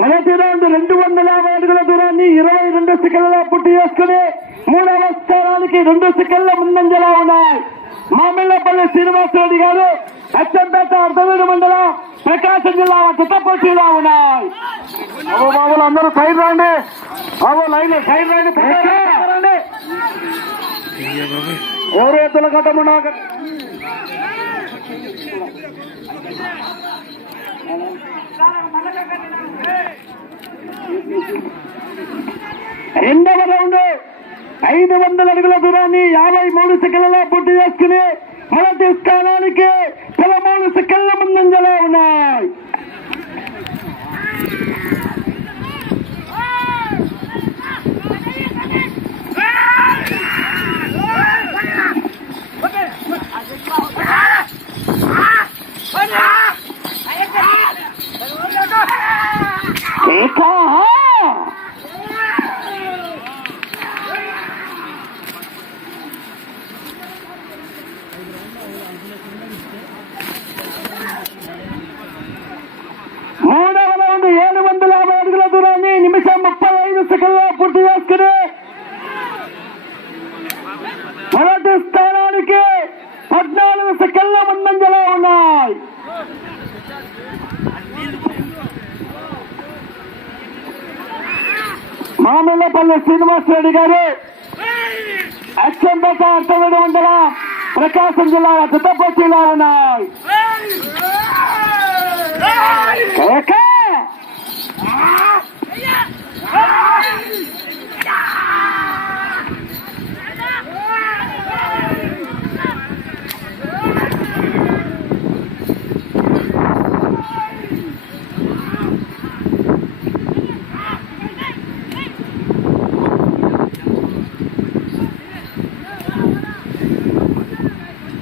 మొదటి రౌండ్ రెండు వందల యాభై అడుగుల దూరాన్ని ఇరవై రెండు సెకండ్ల పూర్తి చేసుకుని మూడవ స్థానానికి రెండు సెకండ్ల ముందంజలా ఉన్నాయి. మామిళ్ళపల్లి శ్రీనివాసరెడ్డి గారు అచ్చంపేట అర్ధవీడు మండలం ప్రకాశం జిల్లా జత పోటీలో ఉన్నాయి. బాబు బాబులు అందరూ సైడ్ రండి. బాబు లైన్ సైడ్ రండి. రండి ఎవరు ఎత్తుల కట్టమన్నా రెండవ రౌండ్ ఐదు వందల అడుగుల దూరాన్ని యాభై మూడు సెకండ్లలో పూర్తి చేసుకుని మొదటి స్థానానికి పదమూడు సెకండ్ల ముందంజలో ఉన్నాయి. ఏకా! మూడవ రౌండ్ ఏడు వందల యాభై అడుగుల దూరాన్ని నిమిషం ముప్పై ఐదు సెకండ్లో పూర్తి చేసుకుని మొదటి స్థానానికి పద్నాలుగు సెకండ్ల ముందంజలో ఉన్నాయి మామిళ్ళపల్లి శ్రీనివాసరెడ్డి గారు అచ్చంపేట అర్థవేడు మండలం ప్రకాశం జిల్లా పోటీలో ఉన్నాయి. కేక!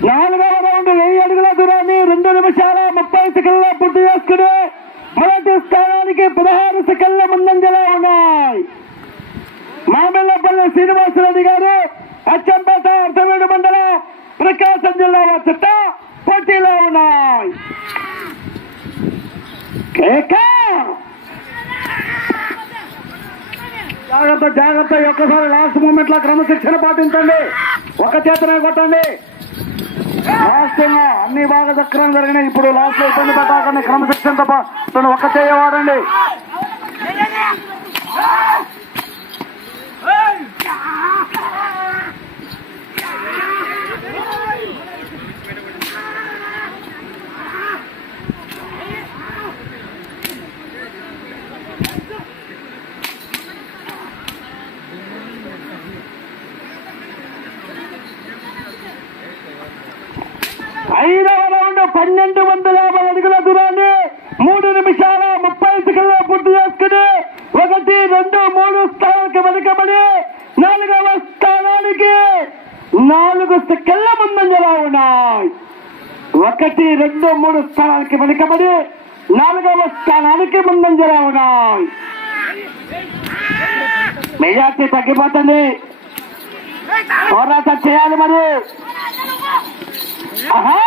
నాలుగవ రౌండ్ వెయ్యి అడుగుల దూరాన్ని రెండు నిమిషాల ముప్పై సెకండ్ల పూర్తి చేసుకుని మొదటి స్థానానికి కళ్ళ సెకండ్ల ముందంజలో ఉన్నాయి. మామిళ్ళపల్లి శ్రీనివాసరెడ్డి గారు అచ్చంపేట అర్థవేడు మండలం ప్రకాశం జిల్లా వచ్చట పోటీలో ఉన్నాయి. కేక! జాగ్రత్త జాగ్రత్త ఒక్కసారి లాస్ట్ మూమెంట్లో క్రమశిక్షణ పాటించండి. ఒక చేతనే కొట్టండి. లాస్ట్ అన్ని బాగా సక్రమం జరిగినాయి. ఇప్పుడు లాస్ట్లో ఇబ్బంది పెట్టాకండి క్రమశిక్షణ తప్ప ఒక్క చేయవాడండి పన్నెండు వందల యాభై అడుగుల దూరాన్ని మూడు నిమిషాల ముప్పై సెకండ్ల పూర్తి చేసుకుని ఒకటి రెండు మూడు స్థానానికి వెనుకబడి నాలుగవ స్థానానికి నాలుగు సెకండ్ల ముందంజలో ఉన్నాయి. ఒకటి రెండు మూడు స్థానానికి వెనుకబడి నాలుగవ స్థానానికి ముందంజలో ఉన్నాయి. మెజార్టీ తగ్గిపోతుంది. పోరాటం చేయాలి మరి. ఆహా!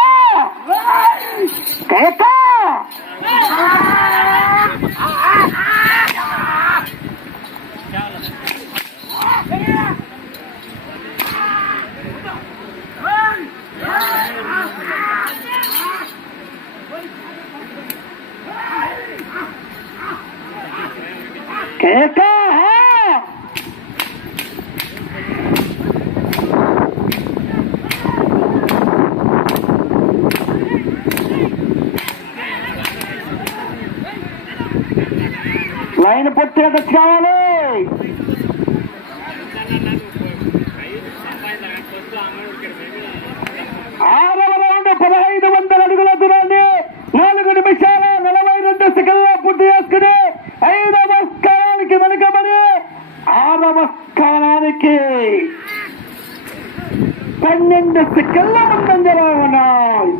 కేక! ఆయన పూర్తిగా టచ్ కావాలి. ఆరవ రౌండ్ పదహైదు వందల అడుగుల దూరాన్ని నాలుగు నిమిషాల నలభై రెండు సెకండ్ల పూర్తి చేసుకుని ఐదవ స్థానానికి వెనుకబడి ఆరవ స్థానానికి పన్నెండు సెకండ్ల ముందంజలో ఉన్నాయి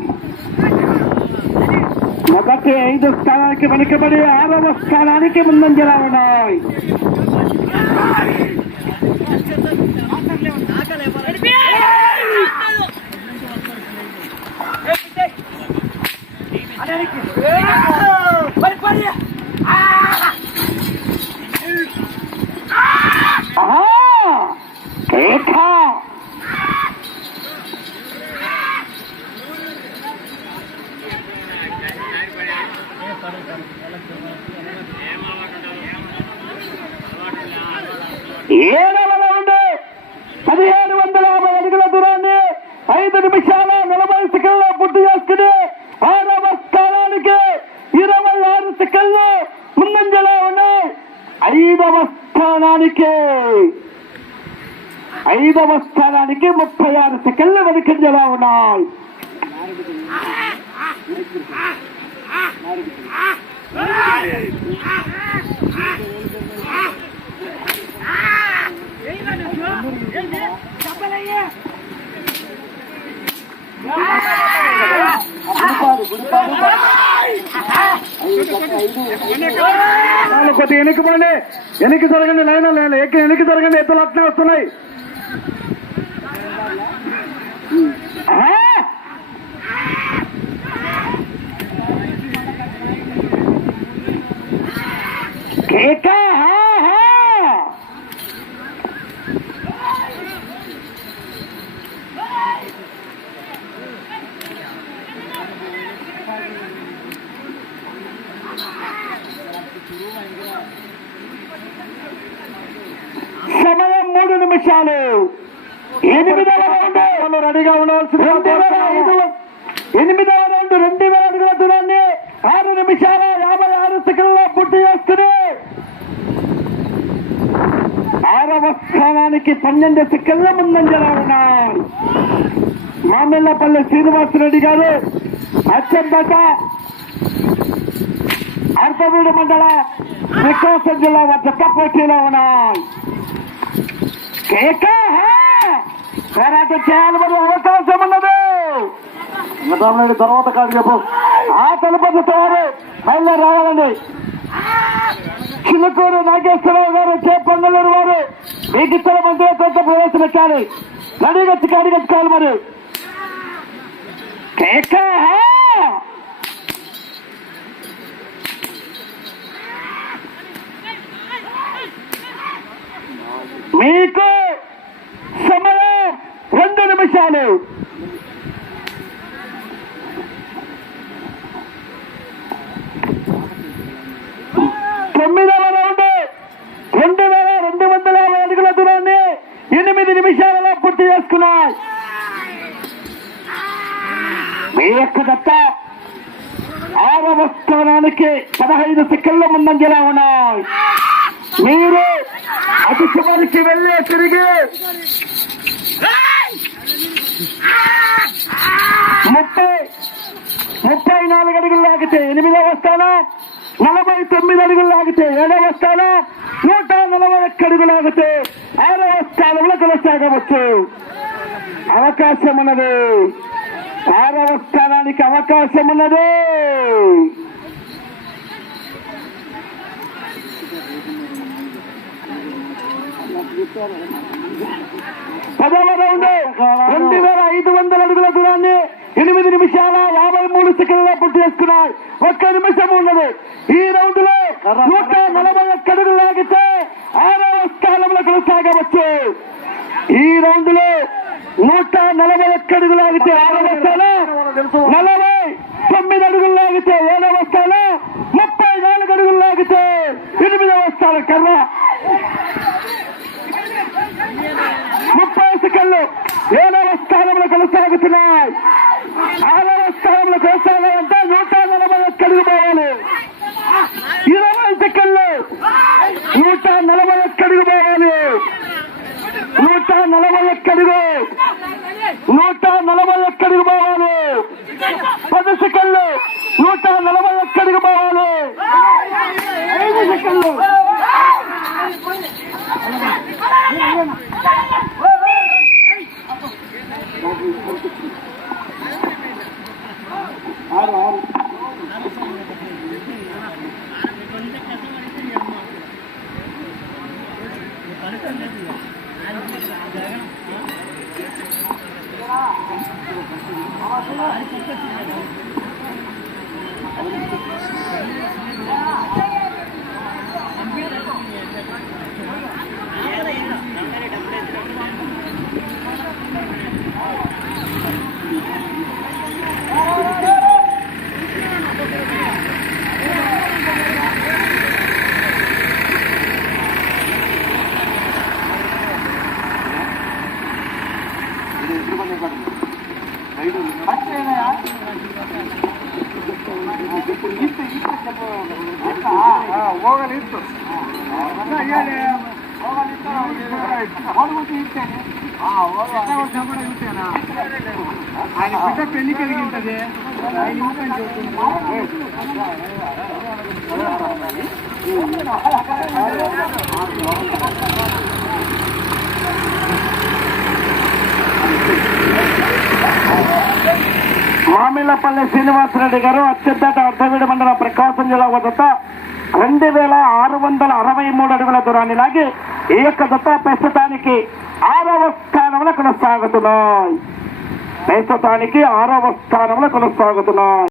మొదటి ఐదు స్థానానికి వెనుకబడి ఆరవ స్థానానికి ముందంజలో ఉన్నాయి ఆహా! ఏడవ రౌండ్ పదిహేడు వందల యాభై అడుగుల దూరాన్ని ఐదు నిమిషాల నలభై సెకండ్లో పూర్తి చేసుకుని ఆరవ స్థానానికి ఇరవై ఆరు సెకండ్లు ముందంజలో ఉన్నాయి ఐదవ స్థానానికి ఐదవ స్థానానికి ముప్పై ఆరు సెకండ్లు వెనుకంజలో ఉన్నాయి కొద్దిగా వెనక్కి పడండి. వెనక్కి జరగండి లైన్ లైన్ ఎక్కి వెనక్కి జరగండి. ఎత్తులు అట్నే వస్తున్నాయి. కేకా ఆహా! సమయం మూడు నిమిషాలు ఎనిమిదవ రౌండ్ రెడీగా ఉండాల్సింది ఎనిమిదవ రౌండ్. రెండు వేల అడుగుల దూరాన్ని ఆరు నిమిషాల యాభై ఆరు సెకండ్లో పూర్తి చేసుకుని ఆరవ స్థానానికి పన్నెండు సెకండ్ల ముందంజలా ఉన్నారు మామిళ్ళపల్లి శ్రీనివాసరెడ్డి గారు అచ్చంపేట అర్ధవీడు మండల ప్రకాశం జిల్లా వద్ద పోటీలో ఉన్నాయి కేక పోరాటం చేయాలి మరి అవకాశం ఉన్నది. వెంకటరామరెడ్డి తర్వాత కాదు చెప్పు. ఆ తలుపతి తయారు. బయలుదేరి రావాలండి. చిన్నకూరు నాగేశ్వరరావు గారు చేపంగళూరు వారు. మీకు ఇతర మంత్రి పెద్ద ప్రవేశపెట్టాలి. నడిగచ్చి కాడిగచ్చుకోవాలి మరి. మీకు రెండు నిమిషాలు. తొమ్మిదవ రౌండ్. రెండు వేల రెండు వందల యాభై అడుగుల దూరాన్ని ఎనిమిది నిమిషాలలో పూర్తి చేసుకున్నాయి. మీ యొక్క దత్త ఆరవ స్థానానికి పదహైదు సెకండ్ల ముందంజలా ఉన్నాయి. మీరు అతి చివరికి వెళ్ళే తిరిగి ముప్పై ముప్పై నాలుగు అడుగులు లాగితే ఎనిమిదవ స్థానం నలభై తొమ్మిది అడుగులు లాగితే ఏడవ స్థానం నూట నలభై ఒక్క అడుగులు లాగితే ఆరవ స్థానంలో కొనసాగవచ్చు. అవకాశం ఉన్నది ఆరవ స్థానానికి అవకాశం ఉన్నది పదవ రౌండ్ రెండు వేల ఐదు వందల అడుగుల దూరాన్ని ఎనిమిది నిమిషాల యాభై మూడు సెకండ్ల పూర్తి చేసుకున్నాయి. ఒక్క నిమిషం ఉన్నది. ఈ రౌండ్లో నూట నలభై ఒక్క అడుగులు లాగితే ఆరవ స్థానంలో కొనసాగవచ్చు. ఈ రౌండ్లో నూట నలభై ఒక్క అడుగులు లాగితే ఆరవ స్థానం నలభై తొమ్మిది అడుగులు లాగితే ఏడవ స్థానం ముప్పై నాలుగు అడుగులు లాగితే ఎనిమిదవ స్థానం కర్ర ముప్పై సెకండ్లు ఏడవ స్థానంలో కొనసాగుతున్నాయి ఆరవ స్థానంలో కొనసాగాలంటే నూట నలభై ఒక్క అడుగు పోవాలి ఇరవై సెకండ్లు నూట నలభై ఒక్క అడుగు పోవాలి నూట నలభై ఒక్క అడుగు నూట నలభై ఒక్క అడుగు పోవాలి పది సెకండ్లు నూట నలభై ఒక్క అడుగు పోవాలి Wala. Ano? ఆయన బిడ్డ పెళ్ళి కలిగి ఉంటది ఆయన ఊరికని మామిళ్ళపల్లి శ్రీనివాసరెడ్డి గారు అత్యంత అర్థవీడ మండలం ప్రకాశం జిల్లా వద్ద రెండు వేల ఆరు వందల అరవై మూడు అడుగుల దూరాన్ని లాగి ఈ యొక్క జత ప్రస్తుతానికి ఆరవ స్థానంలో కొనసాగుతున్నాయి. ప్రస్తుతానికి ఆరవ స్థానంలో కొనసాగుతున్నాయి.